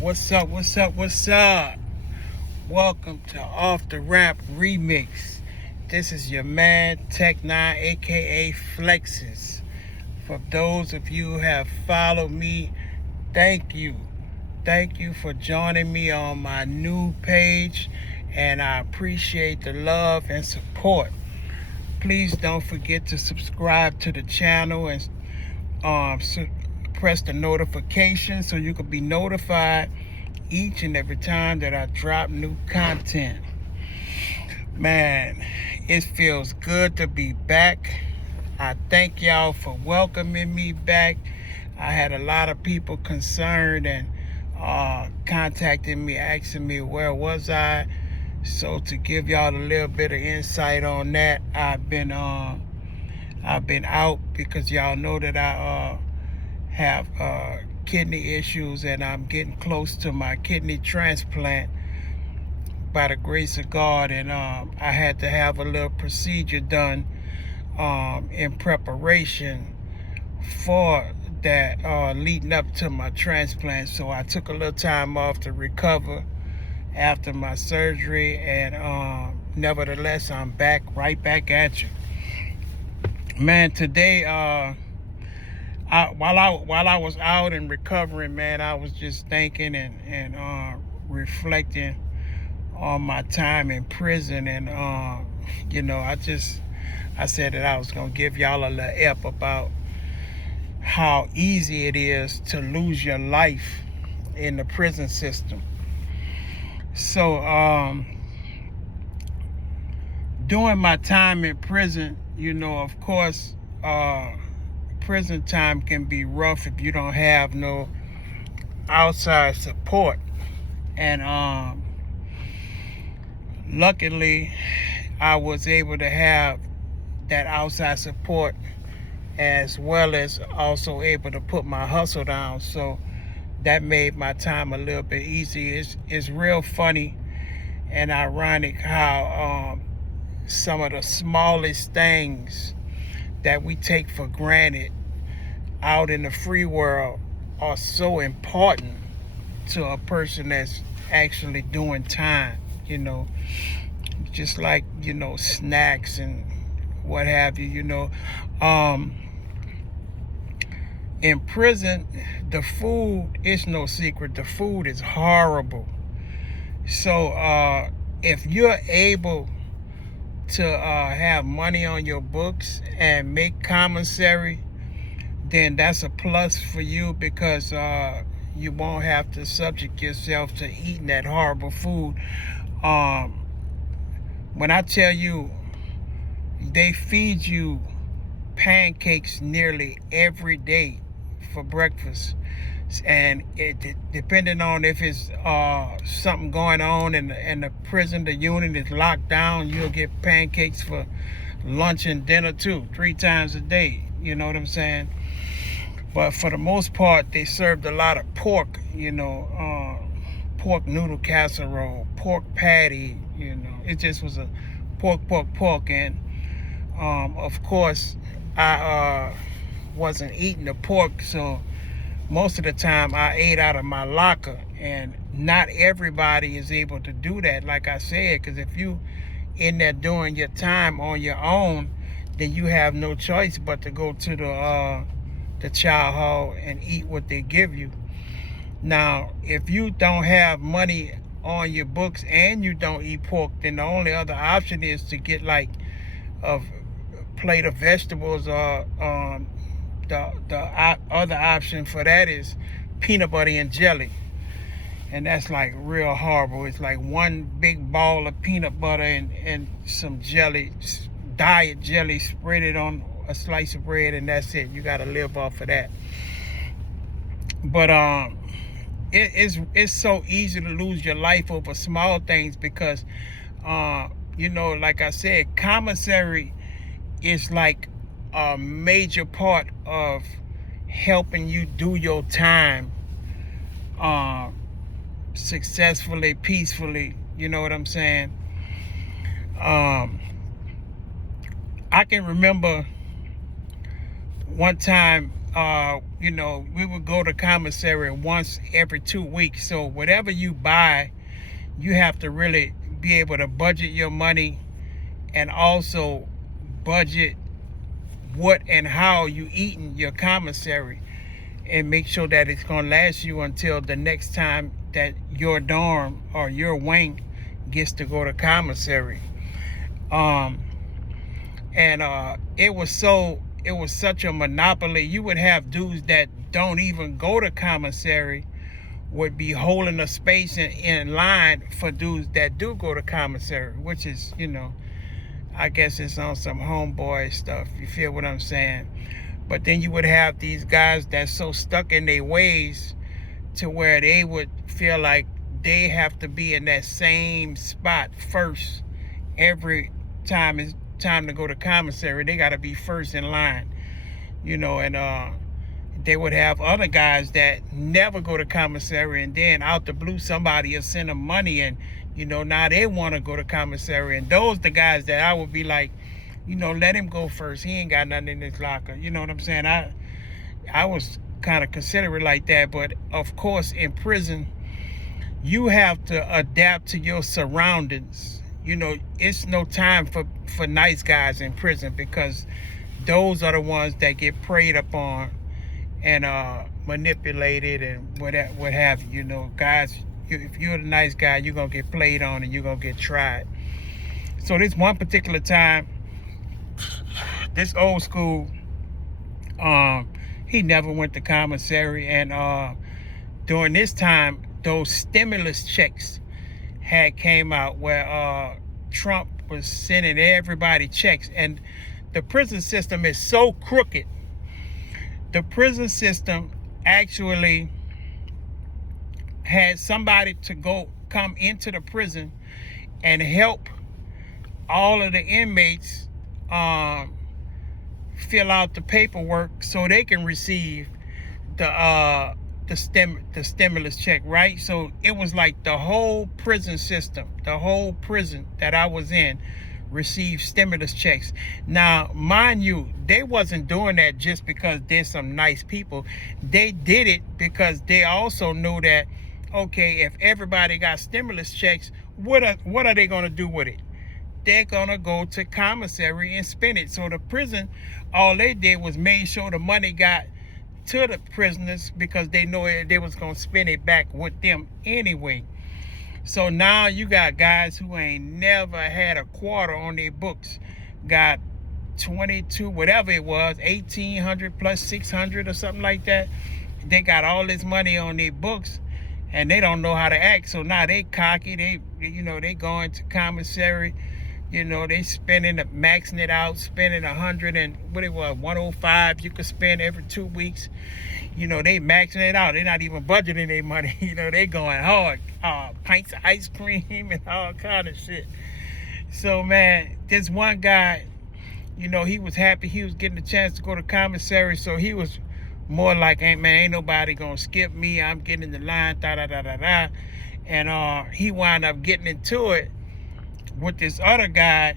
What's up? What's up? What's up? Welcome to Off the Rap Remix. This is your man Tec9, aka Flexes. For those of you who have followed me, thank you. Thank you for joining me on my new page, and I appreciate the love and support. Please don't forget to subscribe to the channel and press the notification so you can be notified each and every time that I drop new content. Man, it feels good to be back. I thank y'all for welcoming me back. I had a lot of people concerned and contacting me, asking me where was I. So to give y'all a little bit of insight on that, I've been out because y'all know that I have kidney issues, and I'm getting close to my kidney transplant by the grace of God. And I had to have a little procedure done in preparation for that, leading up to my transplant. So I took a little time off to recover after my surgery, and nevertheless, I'm right back at you. Man, today, while I was out and recovering, man, I was just thinking and reflecting on my time in prison, and I said that I was gonna give y'all a little ep about how easy it is to lose your life in the prison system. So during my time in prison, of course, prison time can be rough if you don't have no outside support. And luckily, I was able to have that outside support, as well as also able to put my hustle down. So that made my time a little bit easier. It's real funny and ironic how some of the smallest things that we take for granted out in the free world are so important to a person that's actually doing time, just like, snacks and what have you. In prison, the food is no secret. The food is horrible. So if you're able to have money on your books and make commissary, then that's a plus for you, because you won't have to subject yourself to eating that horrible food. When I tell you, they feed you pancakes nearly every day for breakfast, and depending on if it's something going on in the prison, the unit is locked down, you'll get pancakes for lunch and dinner too, 3 times a day. You know what I'm saying? But for the most part, they served a lot of pork, pork noodle casserole, pork patty, it just was a pork. And of course, I wasn't eating the pork, so most of the time I ate out of my locker. And not everybody is able to do that, like I said, because if you in there doing your time on your own, then you have no choice but to go to the chow hall and eat what they give you. Now, if you don't have money on your books and you don't eat pork, then the only other option is to get like a plate of vegetables, or the other option for that is peanut butter and jelly. And that's like real horrible. It's like one big ball of peanut butter and some jelly, diet jelly, spread it on a slice of bread, and that's it. You got to live off of that. But it's so easy to lose your life over small things, because like I said, commissary is like a major part of helping you do your time successfully, peacefully. You know what I'm saying? I can remember one time we would go to commissary once every 2 weeks. So whatever you buy, you have to really be able to budget your money and also budget what and how you eating your commissary, and make sure that it's going to last you until the next time that your dorm or your wing gets to go to commissary. It was such a monopoly. You would have dudes that don't even go to commissary would be holding a space in line for dudes that do go to commissary, which is, I guess it's on some homeboy stuff. You feel what I'm saying? But then you would have these guys that's so stuck in their ways to where they would feel like they have to be in that same spot first every time it's time to go to commissary. They got to be first in line, and they would have other guys that never go to commissary, and then out the blue somebody will send them money, and now they want to go to commissary. And those the guys that I would be like, let him go first. He ain't got nothing in his locker. You know what I'm saying? I was kind of considerate like that. But of course, in prison, you have to adapt to your surroundings. It's no time for nice guys in prison, because those are the ones that get preyed upon and manipulated and what have you. Guys, if you're the nice guy, you're going to get played on and you're going to get tried. So this one particular time, this old school, he never went to commissary, and during this time, those stimulus checks had came out where Trump was sending everybody checks, and the prison system is so crooked. The prison system actually had somebody to come into the prison and help all of the inmates fill out the paperwork so they can receive the stimulus check, right? So it was like the whole prison system, the whole prison that I was in, received stimulus checks. Now, mind you, they wasn't doing that just because they're some nice people. They did it because they also knew that, okay, if everybody got stimulus checks, what are they going to do with it? They're going to go to commissary and spend it. So the prison, all they did was made sure the money got to the prisoners, because they know they was going to spend it back with them anyway. So now you got guys who ain't never had a quarter on their books, got 22, whatever it was, 1,800 plus 600 or something like that. They got all this money on their books, and they don't know how to act. So now they cocky. They going to commissary. They maxing it out, spending 100 and 105 you could spend every 2 weeks. They maxing it out. They're not even budgeting their money. They going hard. Pints of ice cream and all kind of shit. So, man, this one guy, he was happy he was getting a chance to go to commissary. So he was more like, hey, man, ain't nobody going to skip me. I'm getting in the line, da-da-da-da-da. And he wound up getting into it with this other guy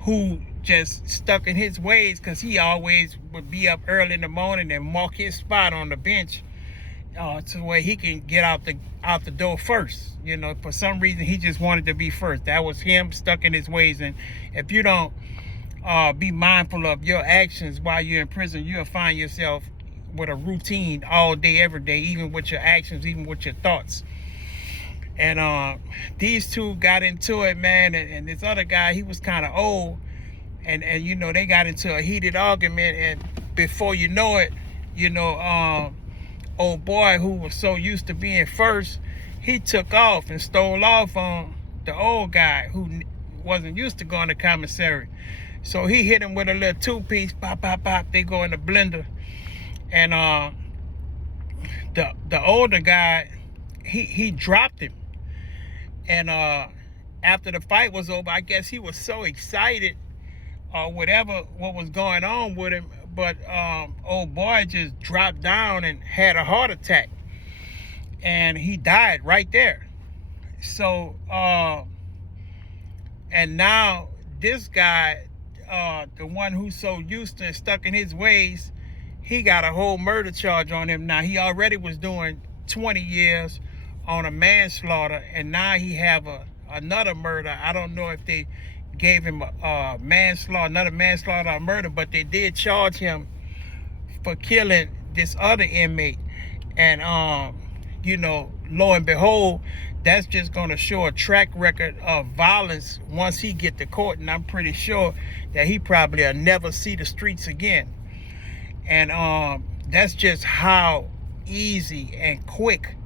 who just stuck in his ways, because he always would be up early in the morning and mark his spot on the bench to where he can get out the door first. For some reason, he just wanted to be first. That was him, stuck in his ways. And if you don't be mindful of your actions while you're in prison, you'll find yourself with a routine all day, every day, even with your actions, even with your thoughts. And these two got into it, man. And this other guy, he was kind of old. And they got into a heated argument. And before you know it, old boy who was so used to being first, he took off and stole off on the old guy who wasn't used to going to commissary. So he hit him with a little two-piece, pop, pop, pop. They go in the blender. And the older guy, he dropped him. And after the fight was over, I guess he was so excited or what was going on with him, but old boy just dropped down and had a heart attack, and he died right there. So and now this guy, the one who's so used to and stuck in his ways, he got a whole murder charge on him. Now, he already was doing 20 years on a manslaughter, and now he have another murder. I don't know if they gave him a manslaughter, another manslaughter or murder, but they did charge him for killing this other inmate. And you know, lo and behold, that's just going to show a track record of violence once he get to court, and I'm pretty sure that he probably will never see the streets again. And that's just how easy and quick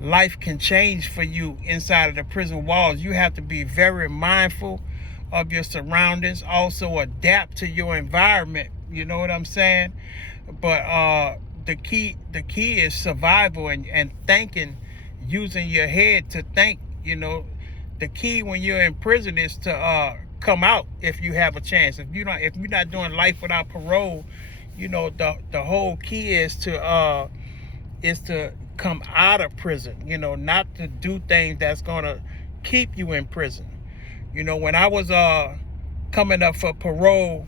life can change for you inside of the prison walls. You have to be very mindful of your surroundings, also adapt to your environment. You know what I'm saying? But the key is survival and thinking, using your head to think. You know, the key when you're in prison is to come out if you have a chance. If you're not doing life without parole, you know, the whole key is to come out of prison. You know, not to do things that's gonna keep you in prison. You know, when I was coming up for parole,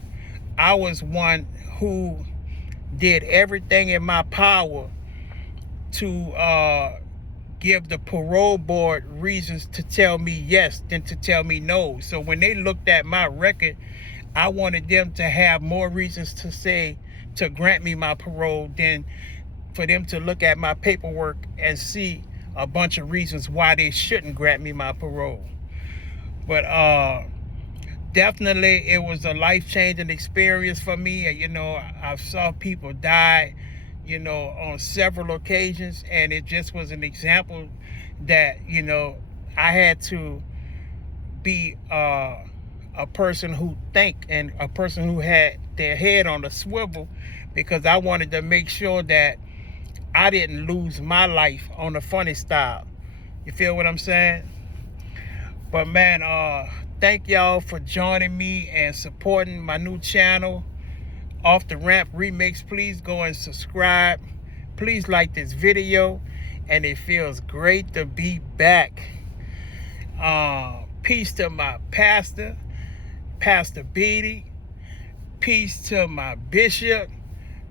I was one who did everything in my power to give the parole board reasons to tell me yes than to tell me no. So when they looked at my record, I wanted them to have more reasons to grant me my parole than for them to look at my paperwork and see a bunch of reasons why they shouldn't grant me my parole. But definitely it was a life-changing experience for me. You know, I saw people die, you know, on several occasions, and it just was an example that, you know, I had to be a person who think and a person who had their head on a swivel, because I wanted to make sure that I didn't lose my life on the funny style. You feel what I'm saying? But man, thank y'all for joining me and supporting my new channel, Off the Ramp Remix. Please go and subscribe. Please like this video, and it feels great to be back. Peace to my pastor, Pastor Beatty. Peace to my bishop,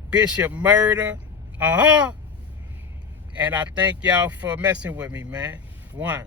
Bishop Murder. And I thank y'all for messing with me, man. One.